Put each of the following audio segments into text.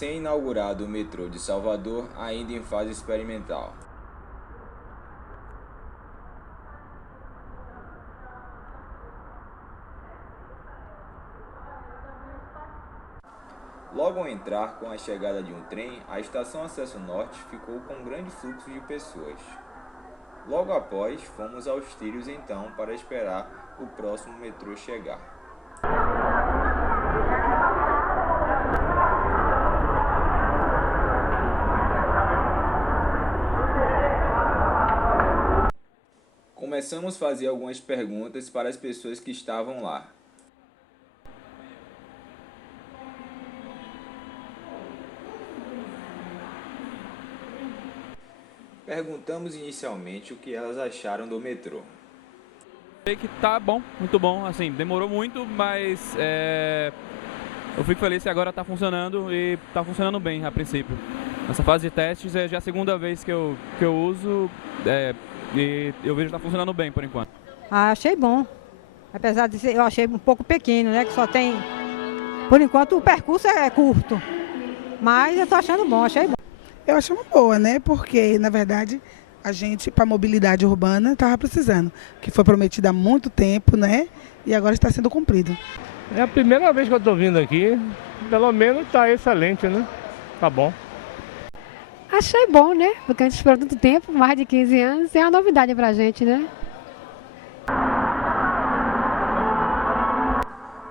Recém-inaugurado o metrô de Salvador, ainda em fase experimental. Logo ao entrar, com a chegada de um trem, a estação Acesso Norte ficou com um grande fluxo de pessoas. Logo após, fomos aos trilhos então para esperar o próximo metrô chegar. Começamos a fazer algumas perguntas para as pessoas que estavam lá. Perguntamos inicialmente o que elas acharam do metrô. Sei que tá bom, muito bom, assim, demorou muito, mas eu fico feliz que agora tá funcionando e tá funcionando bem a princípio. Nessa fase de testes é já a segunda vez que eu uso e eu vejo que tá funcionando bem por enquanto. Achei bom, apesar de ser, eu achei um pouco pequeno, né, que só tem, por enquanto o percurso é curto, mas eu tô achando bom, achei bom. Eu acho uma boa, né? Porque, na verdade, a gente, para a mobilidade urbana, estava precisando. Que foi prometido há muito tempo, né? E agora está sendo cumprido. É a primeira vez que eu estou vindo aqui. Pelo menos está excelente, né? Tá bom. Achei bom, né? Porque a gente esperou tanto tempo, mais de 15 anos. É uma novidade para a gente, né?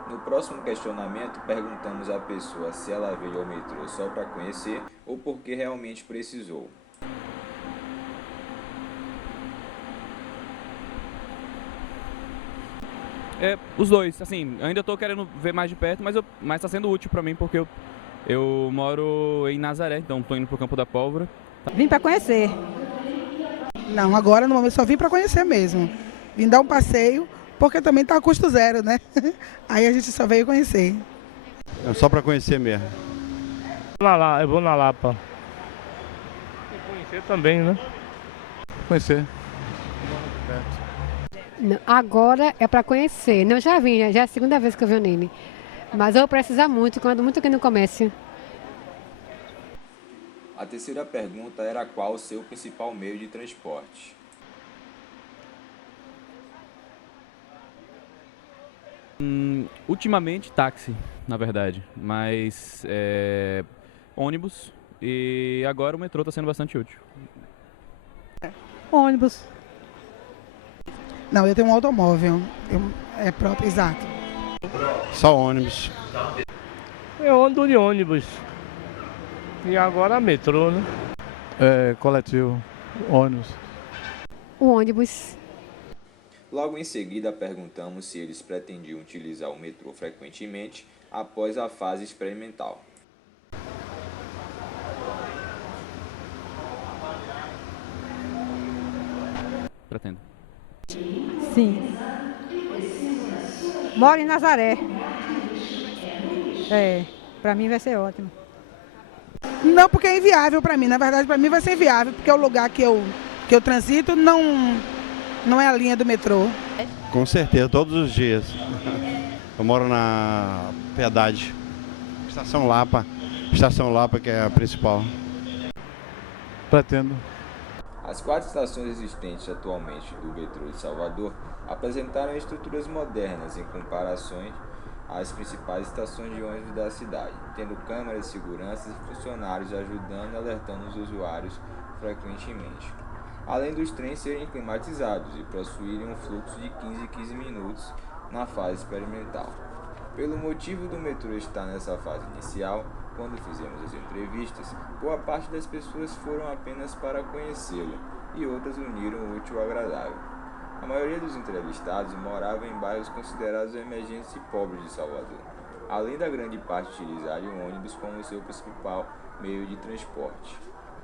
No próximo questionamento, perguntamos à pessoa se ela veio ao metrô só para conhecer ou porque realmente precisou. Os dois, assim, ainda estou querendo ver mais de perto, mas está sendo útil para mim porque eu moro em Nazaré, então estou indo para o Campo da Pólvora. Vim para conhecer. Não, agora no momento só vim para conhecer mesmo. Vim dar um passeio, porque também está a custo zero, né? Aí a gente só veio conhecer. É só para conhecer mesmo. Eu vou na Lapa. E conhecer também, né? Conhecer. Não, agora é para conhecer. Não, já vim, né? Já é a segunda vez que eu venho nele. Mas eu vou precisar muito, quando muito aqui no comércio. A terceira pergunta era qual o seu principal meio de transporte. Ultimamente táxi, na verdade, mas ônibus e agora o metrô está sendo bastante útil. Ônibus. Não, eu tenho um automóvel. É próprio, exato. Só ônibus. Eu ando de ônibus. E agora metrô, né? Coletivo, ônibus. O ônibus. Logo em seguida, perguntamos se eles pretendiam utilizar o metrô frequentemente após a fase experimental. Pretendo. Sim. Moro em Nazaré. Para mim vai ser ótimo. Não, porque é inviável para mim. Na verdade, para mim vai ser inviável, porque o lugar que eu transito não é a linha do metrô. Com certeza, todos os dias. Eu moro na Piedade. Estação Lapa que é a principal. Pretendo. As 4 estações existentes atualmente do metrô de Salvador apresentaram estruturas modernas em comparações às principais estações de ônibus da cidade, tendo câmeras de segurança e funcionários ajudando e alertando os usuários frequentemente. Além dos trens serem climatizados e possuírem um fluxo de 15 em 15 minutos na fase experimental. Pelo motivo do metrô estar nessa fase inicial, quando fizemos as entrevistas, boa parte das pessoas foram apenas para conhecê-lo e outras uniram o útil ao agradável. A maioria dos entrevistados morava em bairros considerados emergentes e pobres de Salvador, além da grande parte utilizarem o ônibus como seu principal meio de transporte.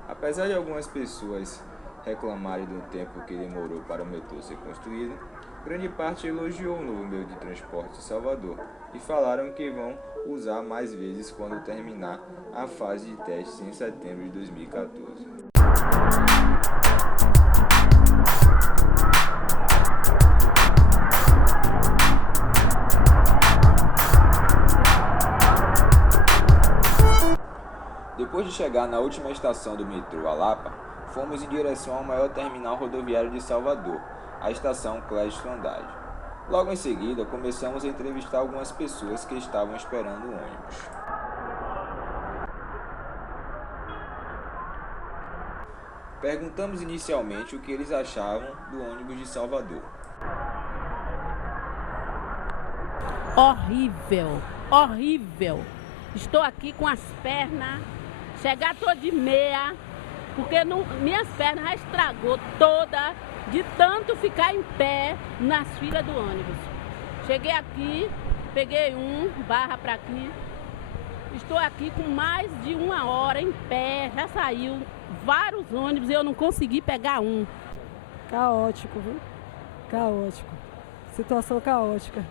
Apesar de algumas pessoas reclamarem do tempo que demorou para o metrô ser construído, grande parte elogiou o novo meio de transporte de Salvador e falaram que vão usar mais vezes quando terminar a fase de testes em setembro de 2014. Depois de chegar na última estação do metrô, a Lapa, fomos em direção ao maior terminal rodoviário de Salvador, a estação Clédio Andrade. Logo em seguida, começamos a entrevistar algumas pessoas que estavam esperando o ônibus. Perguntamos inicialmente o que eles achavam do ônibus de Salvador. Horrível, horrível. Estou aqui com as pernas, chegar toda de meia, porque minhas pernas já estragou toda de tanto ficar em pé nas filas do ônibus. Cheguei aqui, peguei barra para aqui, estou aqui com mais de 1 hora em pé, já saiu vários ônibus e eu não consegui pegar um. Caótico, viu? Caótico. Situação caótica.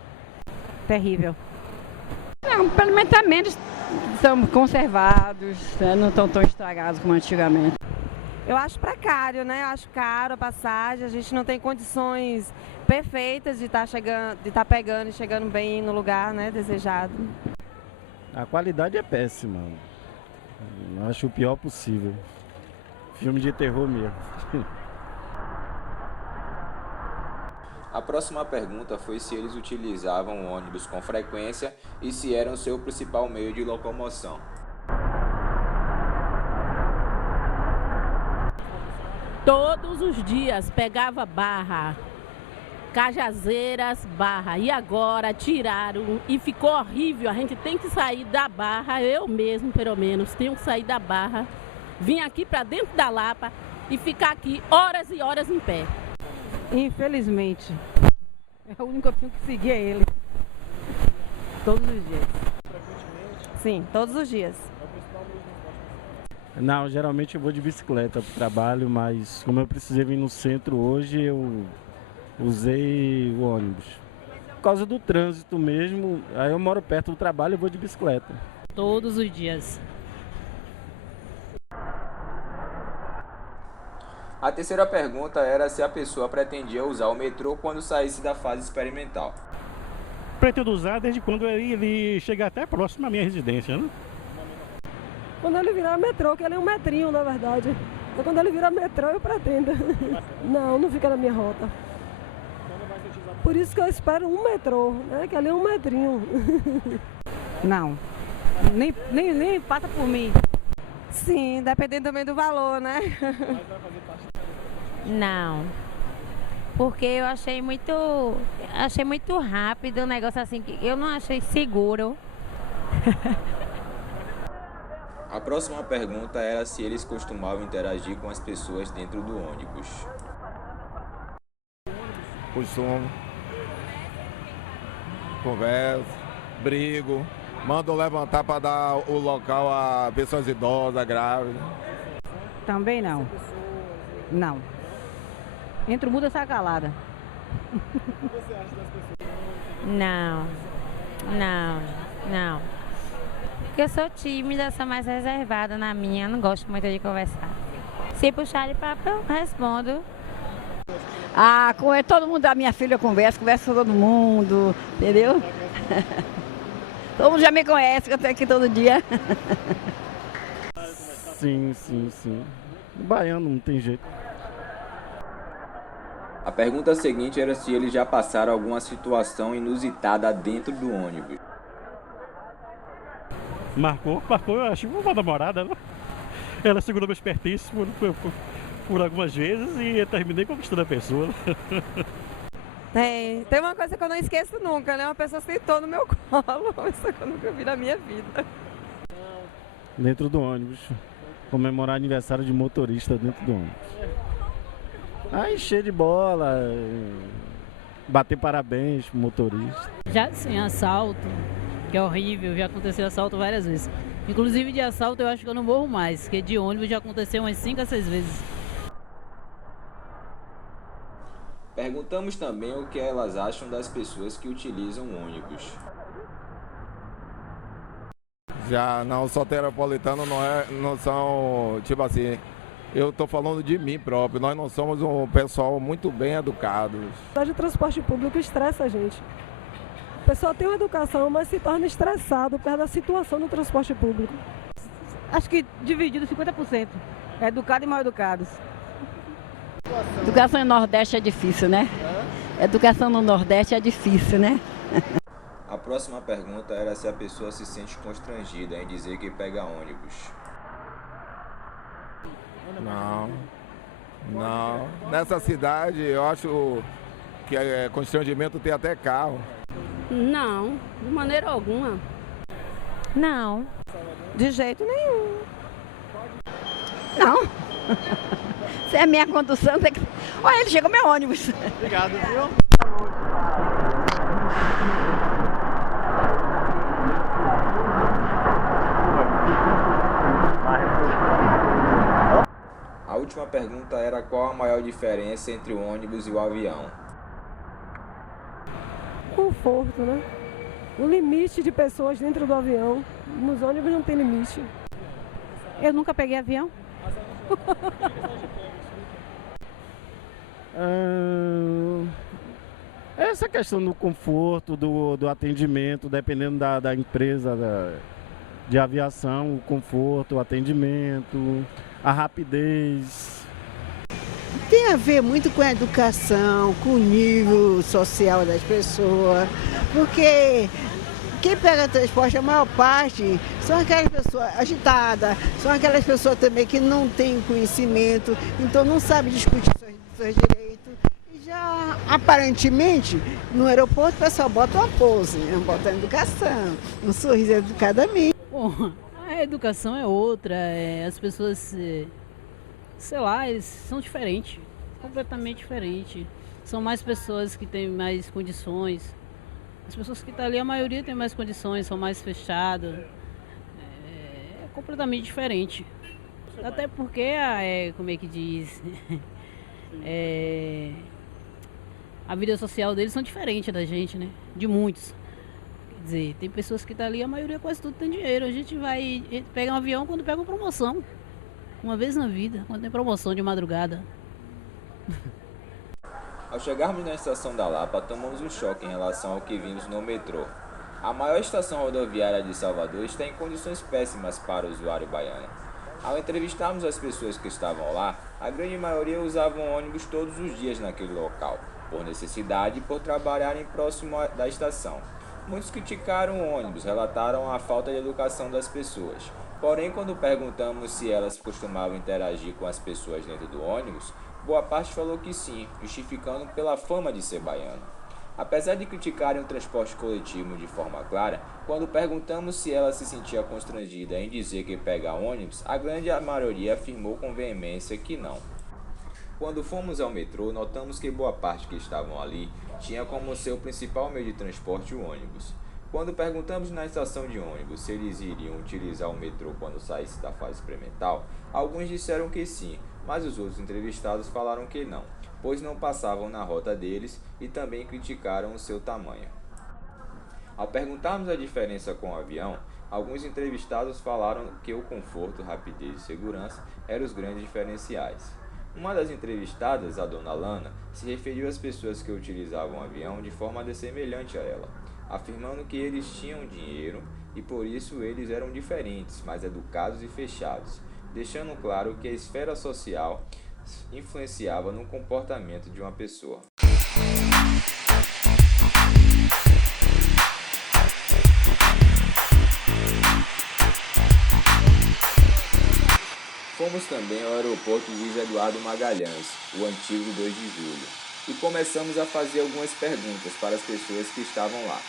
Terrível. Não, pelo menos são conservados, não estão tão estragados como antigamente. Eu acho precário, né? Eu acho caro a passagem, a gente não tem condições perfeitas de estar pegando e chegando bem no lugar, né, desejado. A qualidade é péssima. Eu acho o pior possível. Filme de terror mesmo. A próxima pergunta foi se eles utilizavam o ônibus com frequência e se era o seu principal meio de locomoção. Todos os dias pegava barra, Cajazeiras, barra, e agora tiraram e ficou horrível. A gente tem que sair da barra, eu mesmo pelo menos, tenho que sair da barra, vim aqui para dentro da Lapa e ficar aqui horas e horas em pé. Infelizmente, é o único que eu tenho que seguir é ele. Todos os dias. Sim, todos os dias. Não, geralmente eu vou de bicicleta para o trabalho, mas como eu precisei vir no centro hoje, eu usei o ônibus. Por causa do trânsito mesmo, aí eu moro perto do trabalho e vou de bicicleta. Todos os dias. A terceira pergunta era se a pessoa pretendia usar o metrô quando saísse da fase experimental. Pretendo usar desde quando ele chega até próximo à minha residência, né? Quando ele virar metrô, que ele é um metrinho, na verdade. Então, quando ele virar metrô, eu pretendo. Não fica na minha rota. Por isso que eu espero um metrô, né? Que ali é um metrinho. Não, nem passa por mim. Sim, dependendo também do valor, né? Não, porque eu achei muito rápido, um negócio assim que eu não achei seguro. A próxima pergunta era se eles costumavam interagir com as pessoas dentro do ônibus. Costumo. Converso, brigo, mando levantar para dar o local a pessoas idosas, grávidas. Também não. Não. Entro muda, sai calada. Não. Porque eu sou tímida, sou mais reservada na minha, não gosto muito de conversar. Se puxar de papo, eu respondo. Com todo mundo da minha filha conversa com todo mundo, entendeu? Todo mundo já me conhece, que eu estou aqui todo dia. Sim. Baiano não tem jeito. A pergunta seguinte era se eles já passaram alguma situação inusitada dentro do ônibus. Marcou, eu acho, uma namorada, né? Ela segurou meus pertences por algumas vezes e eu terminei conquistando a pessoa. Tem uma coisa que eu não esqueço nunca, né? Uma pessoa sentou no meu colo, isso que eu nunca vi na minha vida. Dentro do ônibus. Comemorar aniversário de motorista dentro do ônibus. Aí cheio de bola, bater parabéns pro motorista. Já sim, assalto, que é horrível, já aconteceu assalto várias vezes. Inclusive de assalto eu acho que eu não morro mais, porque de ônibus já aconteceu umas 5 a 6 vezes. Perguntamos também o que elas acham das pessoas que utilizam ônibus. Já não soteropolitano não são, tipo assim, eu estou falando de mim próprio, nós não somos um pessoal muito bem educado. O transporte público estressa a gente. O pessoal tem uma educação, mas se torna estressado por causa da situação do transporte público. Acho que dividido 50%. Educado e mal educados. Educação no Nordeste é difícil, né? Educação no Nordeste é difícil, né? A próxima pergunta era se a pessoa se sente constrangida em dizer que pega ônibus. Não. Nessa cidade eu acho que constrangimento tem até carro. Não, de maneira alguma. Não. De jeito nenhum. Não. Se é a minha condução, tem que... Olha, ele chegou meu ônibus. Obrigado, viu? A última pergunta era qual a maior diferença entre o ônibus e o avião. Conforto, né? O limite de pessoas dentro do avião. Nos ônibus não tem limite. Eu nunca peguei avião. Essa questão do conforto, do atendimento, dependendo da empresa de aviação, o conforto, o atendimento, a rapidez. Tem a ver muito com a educação, com o nível social das pessoas, porque quem pega transporte, a maior parte, são aquelas pessoas agitadas, são aquelas pessoas também que não têm conhecimento, então não sabem discutir seus direitos. E já, aparentemente, no aeroporto o pessoal bota uma pose, né? Bota a educação, um sorriso educadamente. Bom, a educação é outra, as pessoas, sei lá, eles são diferentes, completamente diferentes. São mais pessoas que têm mais condições. As pessoas que estão ali, a maioria tem mais condições, são mais fechadas. É completamente diferente. Até porque, como é que diz, a vida social deles são diferentes da gente, né? De muitos. Quer dizer, tem pessoas que estão ali, a maioria quase tudo tem dinheiro. A gente vai pegar um avião quando pega uma promoção. Uma vez na vida, quando tem promoção de madrugada. Ao chegarmos na estação da Lapa, tomamos um choque em relação ao que vimos no metrô. A maior estação rodoviária de Salvador está em condições péssimas para o usuário baiano. Ao entrevistarmos as pessoas que estavam lá, a grande maioria usavam ônibus todos os dias naquele local, por necessidade e por trabalharem próximo da estação. Muitos criticaram o ônibus, relataram a falta de educação das pessoas. Porém, quando perguntamos se elas costumavam interagir com as pessoas dentro do ônibus, boa parte falou que sim, justificando pela fama de ser baiano. Apesar de criticarem o transporte coletivo de forma clara, quando perguntamos se ela se sentia constrangida em dizer que pega ônibus, a grande maioria afirmou com veemência que não. Quando fomos ao metrô, notamos que boa parte que estavam ali tinha como seu principal meio de transporte o ônibus. Quando perguntamos na estação de ônibus se eles iriam utilizar o metrô quando saísse da fase experimental, alguns disseram que sim, mas os outros entrevistados falaram que não, pois não passavam na rota deles e também criticaram o seu tamanho. Ao perguntarmos a diferença com o avião, alguns entrevistados falaram que o conforto, rapidez e segurança eram os grandes diferenciais. Uma das entrevistadas, a dona Lana, se referiu às pessoas que utilizavam o avião de forma semelhante a ela, afirmando que eles tinham dinheiro e por isso eles eram diferentes, mais educados e fechados, deixando claro que a esfera social influenciava no comportamento de uma pessoa. Fomos também ao aeroporto Luiz Eduardo Magalhães, o antigo 2 de julho, e começamos a fazer algumas perguntas para as pessoas que estavam lá.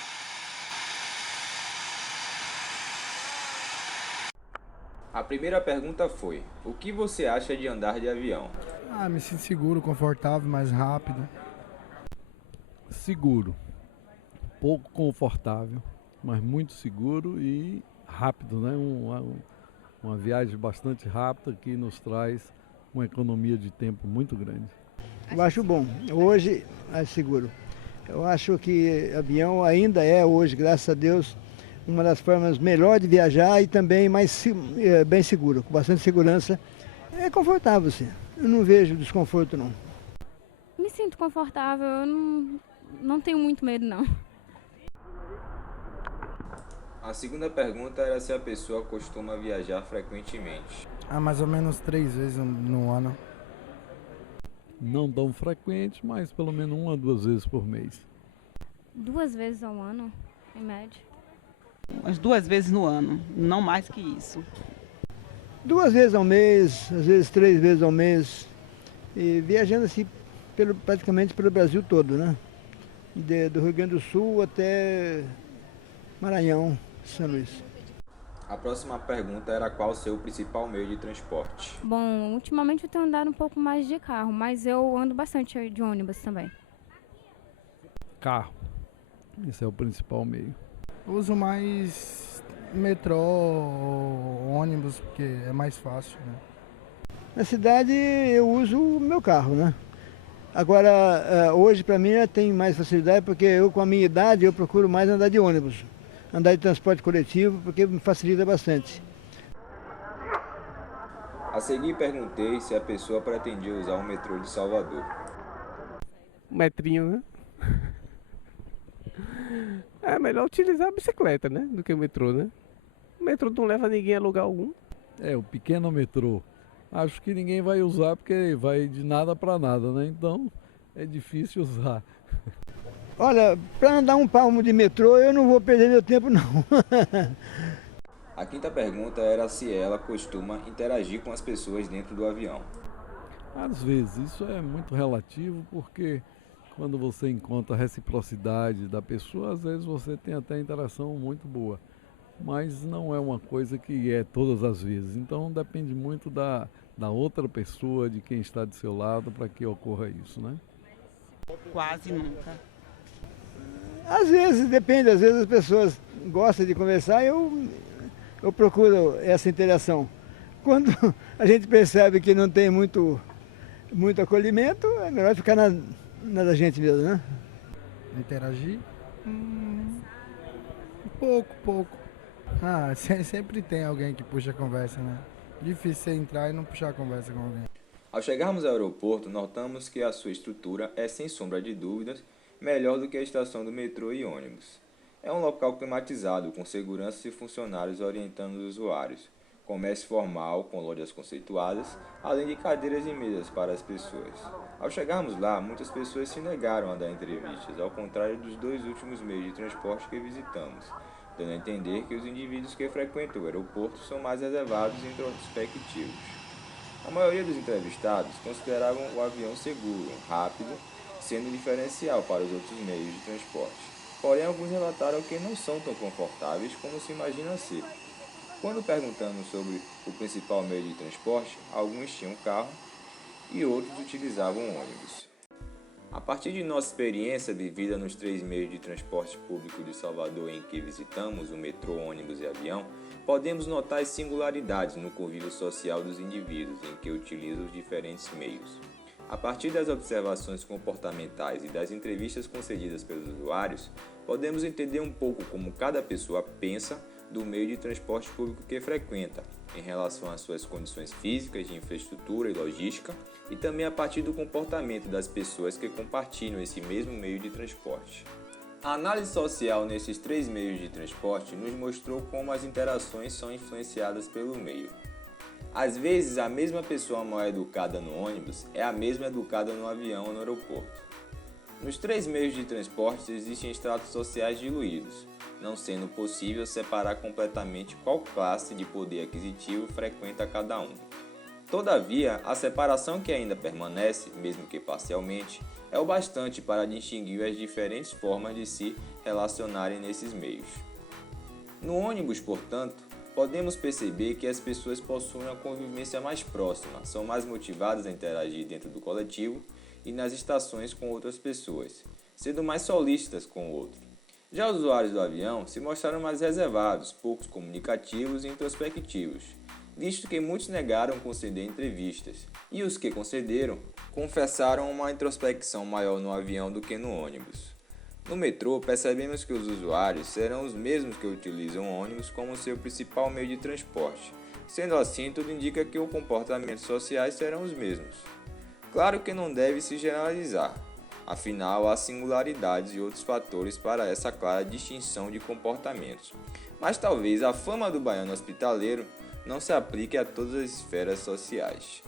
A primeira pergunta foi: o que você acha de andar de avião? Me sinto seguro, confortável, mais rápido. Seguro, pouco confortável, mas muito seguro e rápido, né? Uma viagem bastante rápida que nos traz uma economia de tempo muito grande. Eu acho bom. Hoje é seguro. Eu acho que avião ainda é hoje, graças a Deus, uma das formas melhores de viajar e também bem seguro, com bastante segurança. É confortável, sim. Eu não vejo desconforto, não. Me sinto confortável, eu não tenho muito medo, não. A segunda pergunta era se a pessoa costuma viajar frequentemente. Mais ou menos 3 vezes no ano. Não tão frequente, mas pelo menos 1 a 2 vezes por mês. 2 vezes ao ano, em média. Umas 2 vezes no ano, não mais que isso. 2 vezes ao mês, às vezes 3 vezes ao mês. E viajando assim praticamente pelo Brasil todo, né? Do Rio Grande do Sul até Maranhão, São Luís. A próxima pergunta era qual o seu principal meio de transporte. Bom, ultimamente eu tenho andado um pouco mais de carro, mas eu ando bastante de ônibus também. Carro. Esse é o principal meio. Eu uso mais metrô, ônibus, porque é mais fácil, né? Na cidade eu uso o meu carro, né? Agora, hoje para mim tem mais facilidade, porque eu com a minha idade eu procuro mais andar de ônibus. Andar de transporte coletivo, porque me facilita bastante. A seguir perguntei se a pessoa pretendia usar o metrô de Salvador. Um metrinho, né? É melhor utilizar a bicicleta, né? Do que o metrô, né? O metrô não leva ninguém a lugar algum. O pequeno metrô. Acho que ninguém vai usar porque vai de nada para nada, né? Então é difícil usar. Olha, para andar um palmo de metrô eu não vou perder meu tempo não. A quinta pergunta era se ela costuma interagir com as pessoas dentro do avião. Às vezes, isso é muito relativo porque quando você encontra a reciprocidade da pessoa, às vezes você tem até interação muito boa. Mas não é uma coisa que é todas as vezes. Então depende muito da outra pessoa, de quem está do seu lado, para que ocorra isso, né? Quase nunca. Às vezes, depende, às vezes as pessoas gostam de conversar e eu procuro essa interação. Quando a gente percebe que não tem muito acolhimento, é melhor ficar na da gente mesmo, né? Interagir? Pouco. Sempre tem alguém que puxa a conversa, né? Difícil você entrar e não puxar a conversa com alguém. Ao chegarmos ao aeroporto, notamos que a sua estrutura é, sem sombra de dúvidas, melhor do que a estação do metrô e ônibus. É um local climatizado, com segurança e funcionários orientando os usuários. Comércio formal, com lojas conceituadas, além de cadeiras e mesas para as pessoas. Ao chegarmos lá, muitas pessoas se negaram a dar entrevistas, ao contrário dos 2 últimos meios de transporte que visitamos, dando a entender que os indivíduos que frequentam o aeroporto são mais reservados e introspectivos. A maioria dos entrevistados consideravam o avião seguro, rápido, sendo diferencial para os outros meios de transporte. Porém, alguns relataram que não são tão confortáveis como se imagina ser. Quando perguntamos sobre o principal meio de transporte, alguns tinham carro e outros utilizavam ônibus. A partir de nossa experiência vivida nos 3 meios de transporte público de Salvador em que visitamos, o metrô, ônibus e avião, podemos notar as singularidades no convívio social dos indivíduos em que utilizam os diferentes meios. A partir das observações comportamentais e das entrevistas concedidas pelos usuários, podemos entender um pouco como cada pessoa pensa do meio de transporte público que frequenta, em relação às suas condições físicas, de infraestrutura e logística, e também a partir do comportamento das pessoas que compartilham esse mesmo meio de transporte. A análise social nesses 3 meios de transporte nos mostrou como as interações são influenciadas pelo meio. Às vezes, a mesma pessoa mal educada no ônibus é a mesma educada no avião ou no aeroporto. Nos 3 meios de transporte existem estratos sociais diluídos, não sendo possível separar completamente qual classe de poder aquisitivo frequenta cada um. Todavia, a separação que ainda permanece, mesmo que parcialmente, é o bastante para distinguir as diferentes formas de se relacionarem nesses meios. No ônibus, portanto, podemos perceber que as pessoas possuem uma convivência mais próxima, são mais motivadas a interagir dentro do coletivo e nas estações com outras pessoas, sendo mais solícitas com o outro. Já os usuários do avião se mostraram mais reservados, poucos comunicativos e introspectivos, visto que muitos negaram conceder entrevistas, e os que concederam confessaram uma introspecção maior no avião do que no ônibus. No metrô, percebemos que os usuários serão os mesmos que utilizam o ônibus como seu principal meio de transporte. Sendo assim, tudo indica que os comportamentos sociais serão os mesmos. Claro que não deve se generalizar. Afinal, há singularidades e outros fatores para essa clara distinção de comportamentos. Mas talvez a fama do baiano hospitaleiro não se aplique a todas as esferas sociais.